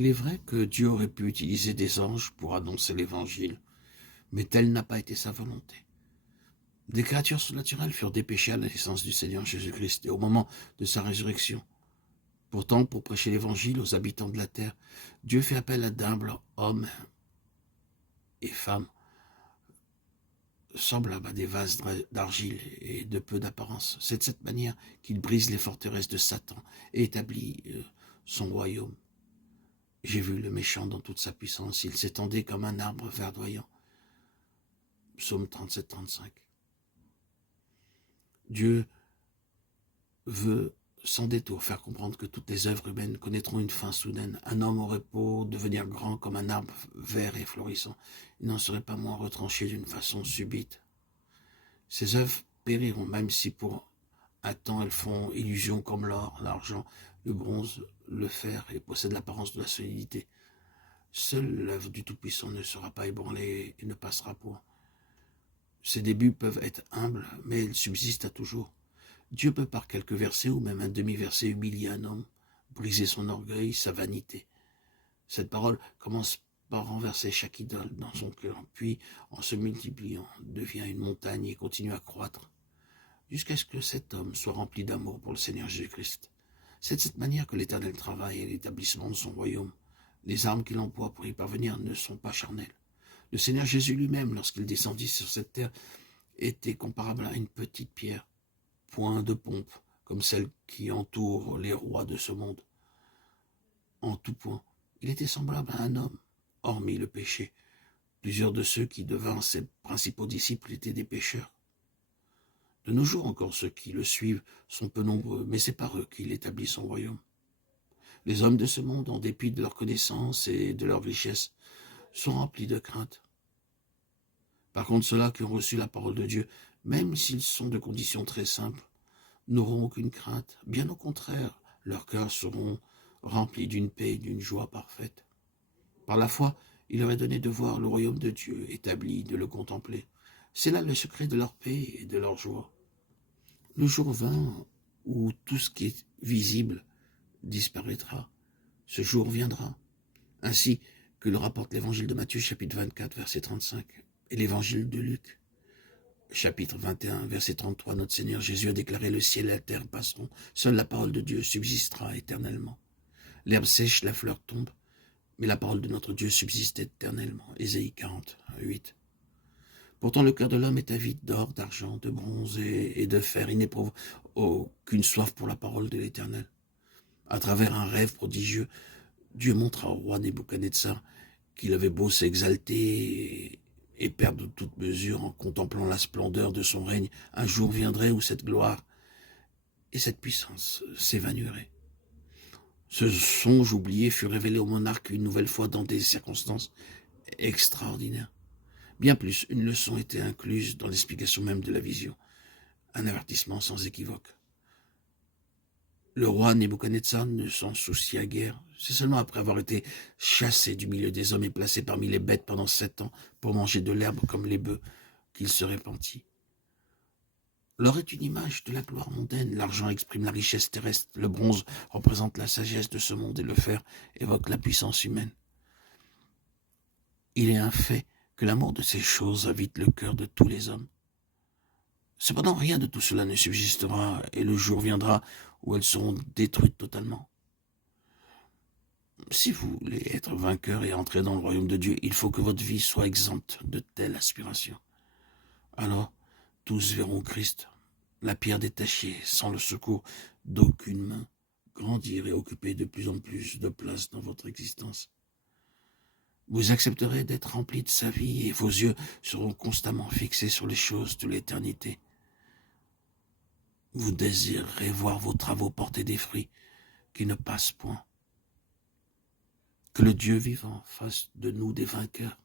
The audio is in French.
Il est vrai que Dieu aurait pu utiliser des anges pour annoncer l'Évangile, mais telle n'a pas été sa volonté. Des créatures surnaturelles furent dépêchées à la naissance du Seigneur Jésus-Christ et au moment de sa résurrection. Pourtant, pour prêcher l'Évangile aux habitants de la terre, Dieu fait appel à d'humbles hommes et femmes, semblables à des vases d'argile et de peu d'apparence. C'est de cette manière qu'il brise les forteresses de Satan et établit son royaume. J'ai vu le méchant dans toute sa puissance, il s'étendait comme un arbre verdoyant. Psaume 37-35. Dieu veut sans détour faire comprendre que toutes les œuvres humaines connaîtront une fin soudaine. Un homme aurait beau devenir grand comme un arbre vert et florissant, il n'en serait pas moins retranché d'une façon subite. Ses œuvres périront, même si pour un temps elles font illusion comme l'or, l'argent, le bronze, le fer et possèdent l'apparence de la solidité. Seule l'œuvre du Tout-Puissant ne sera pas ébranlée et ne passera point. Ses débuts peuvent être humbles, mais ils subsistent à toujours. Dieu peut par quelques versets ou même un demi-verset humilier un homme, briser son orgueil, sa vanité. Cette parole commence par renverser chaque idole dans son cœur, puis, en se multipliant, devient une montagne et continue à croître, jusqu'à ce que cet homme soit rempli d'amour pour le Seigneur Jésus-Christ. C'est de cette manière que l'Éternel travaille à l'établissement de son royaume. Les armes qu'il emploie pour y parvenir ne sont pas charnelles. Le Seigneur Jésus lui-même, lorsqu'il descendit sur cette terre, était comparable à une petite pierre, point de pompe, comme celle qui entoure les rois de ce monde. En tout point, il était semblable à un homme, hormis le péché. Plusieurs de ceux qui devinrent ses principaux disciples étaient des pécheurs. De nos jours encore, ceux qui le suivent sont peu nombreux, mais c'est par eux qu'il établit son royaume. Les hommes de ce monde, en dépit de leur connaissance et de leur richesse, sont remplis de crainte. Par contre, ceux-là qui ont reçu la parole de Dieu, même s'ils sont de conditions très simples, n'auront aucune crainte. Bien au contraire, leurs cœurs seront remplis d'une paix et d'une joie parfaite. Par la foi, il leur est donné de voir le royaume de Dieu établi, de le contempler. C'est là le secret de leur paix et de leur joie. Le jour vint où tout ce qui est visible disparaîtra. Ce jour viendra. Ainsi que le rapporte l'évangile de Matthieu, chapitre 24, verset 35, et l'évangile de Luc, chapitre 21, verset 33, notre Seigneur Jésus a déclaré: le ciel et la terre passeront, seule la parole de Dieu subsistera éternellement. L'herbe sèche, la fleur tombe, mais la parole de notre Dieu subsiste éternellement. Ésaïe 40, 8. Pourtant le cœur de l'homme est avide d'or, d'argent, de bronze et de fer. Il n'éprouve aucune soif pour la parole de l'Éternel. À travers un rêve prodigieux, Dieu montra au roi Nebuchadnezzar qu'il avait beau s'exalter et perdre toute mesure en contemplant la splendeur de son règne, un jour viendrait où cette gloire et cette puissance s'évanouiraient. Ce songe oublié fut révélé au monarque une nouvelle fois dans des circonstances extraordinaires. Bien plus, une leçon était incluse dans l'explication même de la vision, un avertissement sans équivoque. Le roi Nebuchadnezzar ne s'en soucia guère. C'est seulement après avoir été chassé du milieu des hommes et placé parmi les bêtes pendant 7 ans pour manger de l'herbe comme les bœufs qu'il se repentit. L'or est une image de la gloire mondaine, l'argent exprime la richesse terrestre, le bronze représente la sagesse de ce monde et le fer évoque la puissance humaine. Il est un fait que l'amour de ces choses habite le cœur de tous les hommes. Cependant, rien de tout cela ne subsistera et le jour viendra où elles seront détruites totalement. Si vous voulez être vainqueur et entrer dans le royaume de Dieu, il faut que votre vie soit exempte de telles aspirations. Alors, tous verront Christ, la pierre détachée, sans le secours d'aucune main, grandir et occuper de plus en plus de place dans votre existence. Vous accepterez d'être rempli de sa vie et vos yeux seront constamment fixés sur les choses de l'éternité. Vous désirerez voir vos travaux porter des fruits qui ne passent point. Que le Dieu vivant fasse de nous des vainqueurs